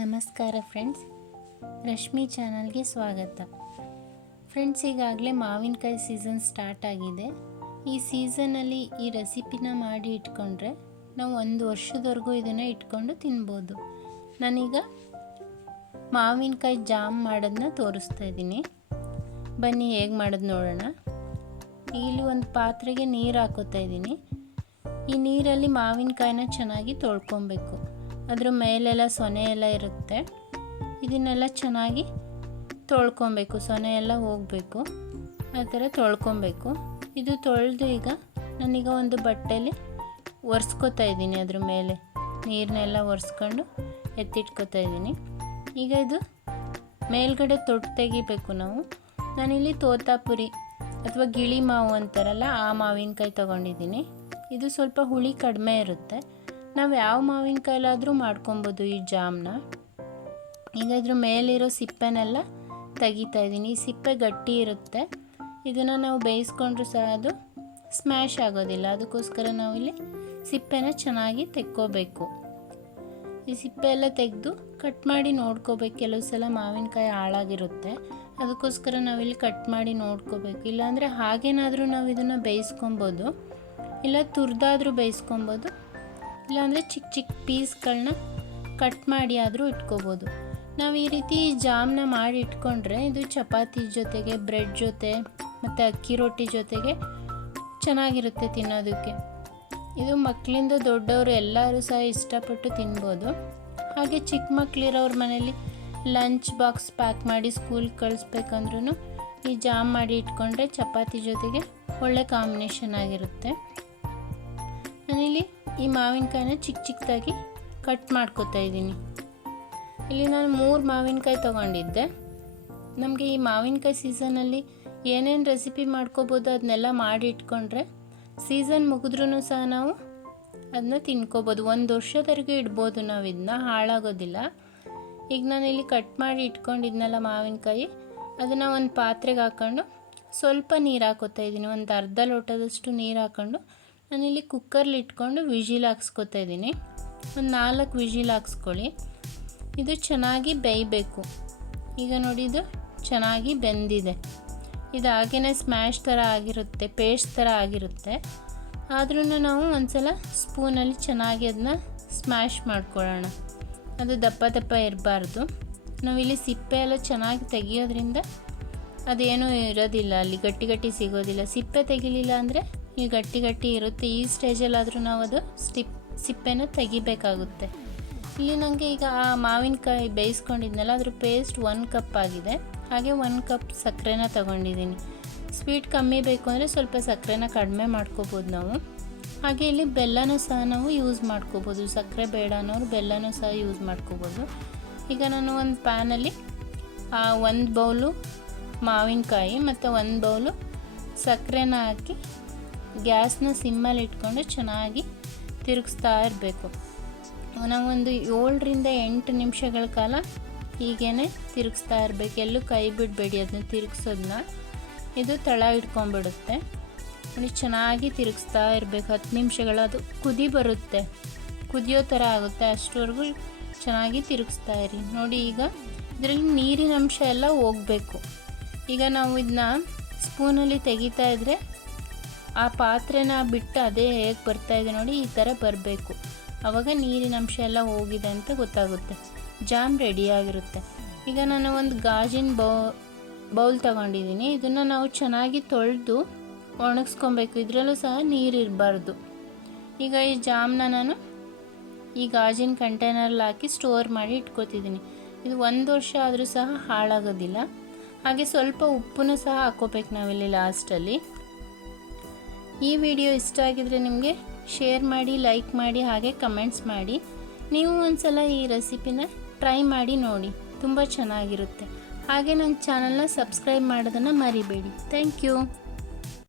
ನಮಸ್ಕಾರ ಫ್ರೆಂಡ್ಸ್, ರಶ್ಮಿ ಚಾನಲ್ಗೆ ಸ್ವಾಗತ. ಫ್ರೆಂಡ್ಸ್, ಈಗಾಗಲೇ ಮಾವಿನಕಾಯಿ ಸೀಸನ್ ಸ್ಟಾರ್ಟ್ ಆಗಿದೆ. ಈ ಸೀಸನಲ್ಲಿ ಈ ರೆಸಿಪಿನ ಮಾಡಿ ಇಟ್ಕೊಂಡ್ರೆ ನಾವು 1 ವರ್ಷದವರೆಗೂ ಇದನ್ನು ಇಟ್ಕೊಂಡು ತಿನ್ಬೋದು. ನಾನೀಗ ಮಾವಿನಕಾಯಿ ಜಾಮ್ ಮಾಡೋದನ್ನ ತೋರಿಸ್ತಾ ಇದ್ದೀನಿ. ಬನ್ನಿ ಹೇಗೆ ಮಾಡೋದು ನೋಡೋಣ. ಇಲ್ಲಿ ಒಂದು ಪಾತ್ರೆಗೆ ನೀರು ಹಾಕೋತಾ ಇದ್ದೀನಿ. ಈ ನೀರಲ್ಲಿ ಮಾವಿನಕಾಯಿನ ಚೆನ್ನಾಗಿ ತೊಳ್ಕೊಬೇಕು. ಅದರ ಮೇಲೆಲ್ಲ ಸೊನೆ ಎಲ್ಲ ಇರುತ್ತೆ, ಇದನ್ನೆಲ್ಲ ಚೆನ್ನಾಗಿ ತೊಳ್ಕೊಬೇಕು. ಸೊನೆ ಎಲ್ಲ ಹೋಗಬೇಕು, ಆ ಥರ ತೊಳ್ಕೊಬೇಕು. ಇದು ತೊಳೆದು ಈಗ ನಾನೀಗ ಒಂದು ಬಟ್ಟೆಯಲ್ಲಿ ಒರೆಸ್ಕೊತಾ ಇದ್ದೀನಿ. ಅದ್ರ ಮೇಲೆ ನೀರನ್ನೆಲ್ಲ ಒರೆಸ್ಕೊಂಡು ಎತ್ತಿಟ್ಕೊತಾ ಇದ್ದೀನಿ. ಈಗ ಇದು ಮೇಲ್ಗಡೆ ತೊಟ್ಟು ತೆಗಿಬೇಕು ನಾವು. ನಾನಿಲ್ಲಿ ತೋತಾಪುರಿ ಅಥವಾ ಗಿಳಿ ಮಾವು ಅಂತಾರಲ್ಲ, ಆ ಮಾವಿನಕಾಯಿ ತೊಗೊಂಡಿದ್ದೀನಿ. ಇದು ಸ್ವಲ್ಪ ಹುಳಿ ಕಡಿಮೆ ಇರುತ್ತೆ. ನಾವು ಯಾವ ಮಾವಿನಕಾಯಿಲಾದರೂ ಮಾಡ್ಕೊಬೋದು ಈ ಜಾಮ್ನ. ಈಗ ಇದ್ರ ಮೇಲಿರೋ ಸಿಪ್ಪೆನೆಲ್ಲ ತೆಗಿತಾ ಇದ್ದೀನಿ. ಈ ಸಿಪ್ಪೆ ಗಟ್ಟಿ ಇರುತ್ತೆ, ಇದನ್ನು ನಾವು ಬೇಯಿಸ್ಕೊಂಡ್ರೂ ಸಹ ಅದು ಸ್ಮ್ಯಾಶ್ ಆಗೋದಿಲ್ಲ. ಅದಕ್ಕೋಸ್ಕರ ನಾವಿಲ್ಲಿ ಸಿಪ್ಪೆನ ಚೆನ್ನಾಗಿ ತೆಕ್ಕೋಬೇಕು. ಈ ಸಿಪ್ಪೆ ಎಲ್ಲ ತೆಗೆದು ಕಟ್ ಮಾಡಿ ನೋಡ್ಕೋಬೇಕು. ಕೆಲವು ಸಲ ಮಾವಿನಕಾಯಿ ಹಾಳಾಗಿರುತ್ತೆ, ಅದಕ್ಕೋಸ್ಕರ ನಾವಿಲ್ಲಿ ಕಟ್ ಮಾಡಿ ನೋಡ್ಕೋಬೇಕು. ಇಲ್ಲಾಂದರೆ ಹಾಗೇನಾದರೂ ನಾವು ಇದನ್ನು ಬೇಯಿಸ್ಕೊಬೋದು, ಇಲ್ಲ ತುರಿದಾದರೂ ಬೇಯಿಸ್ಕೊಬೋದು, ಇಲ್ಲಾಂದರೆ ಚಿಕ್ಕ ಚಿಕ್ಕ ಪೀಸ್ಗಳನ್ನ ಕಟ್ ಮಾಡಿ ಆದರೂ ಇಟ್ಕೋಬೋದು. ನಾವು ಈ ರೀತಿ ಜಾಮ್ನ ಮಾಡಿ ಇಟ್ಕೊಂಡ್ರೆ ಇದು ಚಪಾತಿ ಜೊತೆಗೆ, ಬ್ರೆಡ್ ಜೊತೆ ಮತ್ತು ಅಕ್ಕಿ ರೊಟ್ಟಿ ಜೊತೆಗೆ ಚೆನ್ನಾಗಿರುತ್ತೆ ತಿನ್ನೋದಕ್ಕೆ. ಇದು ಮಕ್ಕಳಿಂದ ದೊಡ್ಡವರು ಎಲ್ಲರೂ ಸಹ ಇಷ್ಟಪಟ್ಟು ತಿನ್ಬೋದು. ಹಾಗೆ ಚಿಕ್ಕ ಮಕ್ಕಳಿರೋರ ಮನೇಲಿ ಲಂಚ್ ಬಾಕ್ಸ್ ಪ್ಯಾಕ್ ಮಾಡಿ ಸ್ಕೂಲ್ಗೆ ಕಳಿಸ್ಬೇಕಂದ್ರೂ ಈ ಜಾಮ್ ಮಾಡಿ ಇಟ್ಕೊಂಡ್ರೆ ಚಪಾತಿ ಜೊತೆಗೆ ಒಳ್ಳೆ ಕಾಂಬಿನೇಷನ್ ಆಗಿರುತ್ತೆ. ನಾನಿಲ್ಲಿ ಈ ಮಾವಿನಕಾಯಿನ ಚಿಕ್ಕ ಚಿಕ್ಕದಾಗಿ ಕಟ್ ಮಾಡ್ಕೊತಾ ಇದ್ದೀನಿ. ಇಲ್ಲಿ ನಾನು 3 ಮಾವಿನಕಾಯಿ ತೊಗೊಂಡಿದ್ದೆ. ನಮಗೆ ಈ ಮಾವಿನಕಾಯಿ ಸೀಸನಲ್ಲಿ ಏನೇನು ರೆಸಿಪಿ ಮಾಡ್ಕೋಬೋದು ಅದನ್ನೆಲ್ಲ ಮಾಡಿ ಇಟ್ಕೊಂಡ್ರೆ ಸೀಸನ್ ಮುಗಿದ್ರೂ ಸಹ ನಾವು ಅದನ್ನ ತಿನ್ಕೋಬೋದು. 1 ವರ್ಷದವರೆಗೂ ಇಡ್ಬೋದು ನಾವು, ಇದನ್ನ ಹಾಳಾಗೋದಿಲ್ಲ. ಈಗ ನಾನಿಲ್ಲಿ ಕಟ್ ಮಾಡಿ ಇಟ್ಕೊಂಡಿದ್ನಲ್ಲ ಮಾವಿನಕಾಯಿ, ಅದನ್ನು ಒಂದು ಪಾತ್ರೆಗೆ ಹಾಕ್ಕೊಂಡು ಸ್ವಲ್ಪ ನೀರು ಹಾಕೋತಾ ಇದ್ದೀನಿ. ಒಂದು ಅರ್ಧ ಲೋಟದಷ್ಟು ನೀರು ಹಾಕ್ಕೊಂಡು ನಾನಿಲ್ಲಿ ಕುಕ್ಕರ್ಲಿ ಇಟ್ಕೊಂಡು ವಿಜಿಲ್ ಹಾಕ್ಸ್ಕೊತಾ ಇದ್ದೀನಿ. ಒಂದು 4 ವಿಜಿಲ್ ಹಾಕ್ಸ್ಕೊಳ್ಳಿ. ಇದು ಚೆನ್ನಾಗಿ ಬೇಯಬೇಕು. ಈಗ ನೋಡಿ, ಇದು ಚೆನ್ನಾಗಿ ಬೆಂದಿದೆ. ಇದು ಹಾಗೇ ಸ್ಮ್ಯಾಶ್ ಥರ ಆಗಿರುತ್ತೆ, ಪೇಸ್ಟ್ ಥರ ಆಗಿರುತ್ತೆ. ಆದ್ರೂ ನಾವು ಒಂದ್ಸಲ ಸ್ಪೂನಲ್ಲಿ ಚೆನ್ನಾಗಿ ಅದನ್ನ ಸ್ಮ್ಯಾಶ್ ಮಾಡ್ಕೊಳ್ಳೋಣ. ಅದು ದಪ್ಪ ದಪ್ಪ ಇರಬಾರ್ದು. ನಾವಿಲ್ಲಿ ಸಿಪ್ಪೆ ಎಲ್ಲ ಚೆನ್ನಾಗಿ ತೆಗಿಯೋದ್ರಿಂದ ಅದೇನೂ ಇರೋದಿಲ್ಲ, ಅಲ್ಲಿ ಗಟ್ಟಿ ಗಟ್ಟಿ ಸಿಗೋದಿಲ್ಲ. ಸಿಪ್ಪೆ ತೆಗಿಲಿಲ್ಲ ಅಂದರೆ ಈ ಗಟ್ಟಿ ಗಟ್ಟಿ ಇರುತ್ತೆ. ಈ ಸ್ಟೇಜಲ್ಲಾದರೂ ನಾವು ಅದು ಸಿಪ್ಪೆನ ತೆಗಿಬೇಕಾಗುತ್ತೆ. ಇಲ್ಲಿ ನನಗೆ ಈಗ ಆ ಮಾವಿನಕಾಯಿ ಬೇಯಿಸ್ಕೊಂಡಿದ್ನಲ್ಲ, ಅದ್ರ ಪೇಸ್ಟ್ 1 ಕಪ್ ಆಗಿದೆ. ಹಾಗೆ 1 ಕಪ್ ಸಕ್ಕರೆನ ತೊಗೊಂಡಿದ್ದೀನಿ. ಸ್ವೀಟ್ ಕಮ್ಮಿ ಬೇಕು ಅಂದರೆ ಸ್ವಲ್ಪ ಸಕ್ಕರೆನ ಕಡಿಮೆ ಮಾಡ್ಕೋಬೋದು ನಾವು. ಹಾಗೆ ಇಲ್ಲಿ ಬೆಲ್ಲನೂ ಸಹ ನಾವು ಯೂಸ್ ಮಾಡ್ಕೋಬೋದು. ಸಕ್ಕರೆ ಬೇಡ ಅನ್ನೋರು ಬೆಲ್ಲನೂ ಸಹ ಯೂಸ್ ಮಾಡ್ಕೋಬೋದು. ಈಗ ನಾನು ಒಂದು ಪ್ಯಾನಲ್ಲಿ 1 ಬೌಲು ಮಾವಿನಕಾಯಿ ಮತ್ತು 1 ಬೌಲು ಸಕ್ಕರೆನ ಹಾಕಿ ಗ್ಯಾಸ್ನ ಸಿಮ್ಮಲ್ಲಿ ಇಟ್ಕೊಂಡು ಚೆನ್ನಾಗಿ ತಿರುಗಿಸ್ತಾ ಇರಬೇಕು. ನಾವೊಂದು 7ರಿಂದ 8 ನಿಮಿಷಗಳ ಕಾಲ ಹೀಗೇ ತಿರುಗಿಸ್ತಾ ಇರಬೇಕು. ಎಲ್ಲೂ ಕೈ ಬಿಡಬೇಡಿ ಅದನ್ನ ತಿರುಗಿಸೋದನ್ನ, ಇದು ತಳ ಇಟ್ಕೊಂಡ್ಬಿಡುತ್ತೆ. ನೋಡಿ, ಚೆನ್ನಾಗಿ ತಿರುಗಿಸ್ತಾ ಇರಬೇಕು. 10 ನಿಮಿಷಗಳು ಅದು ಕುದಿ ಬರುತ್ತೆ, ಕುದಿಯೋ ಥರ ಆಗುತ್ತೆ. ಅಷ್ಟವರೆಗೂ ಚೆನ್ನಾಗಿ ತಿರುಗಿಸ್ತಾ ಇರಿ. ನೋಡಿ, ಈಗ ಇದರಲ್ಲಿ ನೀರಿನ ಅಂಶ ಎಲ್ಲ ಹೋಗಬೇಕು. ಈಗ ನಾವು ಇದನ್ನ ಸ್ಪೂನಲ್ಲಿ ತೆಗಿತಾ ಇದ್ದರೆ ಆ ಪಾತ್ರೆನ ಬಿಟ್ಟು ಅದೇ ಹೇಗೆ ಬರ್ತಾಯಿದೆ ನೋಡಿ, ಈ ಥರ ಬರಬೇಕು. ಆವಾಗ ನೀರಿನ ಅಂಶ ಎಲ್ಲ ಹೋಗಿದೆ ಅಂತ ಗೊತ್ತಾಗುತ್ತೆ. ಜಾಮ್ ರೆಡಿಯಾಗಿರುತ್ತೆ. ಈಗ ನಾನು ಒಂದು ಗಾಜಿನ ಬೌಲ್ ತೊಗೊಂಡಿದ್ದೀನಿ. ಇದನ್ನು ನಾವು ಚೆನ್ನಾಗಿ ತೊಳೆದು ಒಣಗಿಸ್ಕೊಬೇಕು. ಇದರಲ್ಲೂ ಸಹ ನೀರು ಇರಬಾರ್ದು. ಈಗ ಈ ಜಾಮ್ನ ನಾನು ಈ ಗಾಜಿನ ಕಂಟೈನರಲ್ಲಿ ಹಾಕಿ ಸ್ಟೋರ್ ಮಾಡಿ ಇಟ್ಕೋತಿದ್ದೀನಿ. ಇದು 1 ವರ್ಷ ಆದರೂ ಸಹ ಹಾಳಾಗೋದಿಲ್ಲ. ಹಾಗೆ ಸ್ವಲ್ಪ ಉಪ್ಪನ್ನು ಸಹ ಹಾಕ್ಕೋಬೇಕು ನಾವಿಲ್ಲಿ ಲಾಸ್ಟಲ್ಲಿ. ಈ ವಿಡಿಯೋ ಇಷ್ಟ ಆಗಿದರೆ ನಿಮಗೆ ಶೇರ್ ಮಾಡಿ, ಲೈಕ್ ಮಾಡಿ, ಹಾಗೆ ಕಮೆಂಟ್ಸ್ ಮಾಡಿ. ನೀವು ಒಂದ್ಸಲ ಈ ರೆಸಿಪಿನ ಟ್ರೈ ಮಾಡಿ ನೋಡಿ, ತುಂಬ ಚೆನ್ನಾಗಿರುತ್ತೆ. ಹಾಗೆ ನನ್ನ ಚಾನಲ್ನ ಸಬ್ಸ್ಕ್ರೈಬ್ ಮಾಡೋದನ್ನು ಮರಿಬೇಡಿ. Thank you.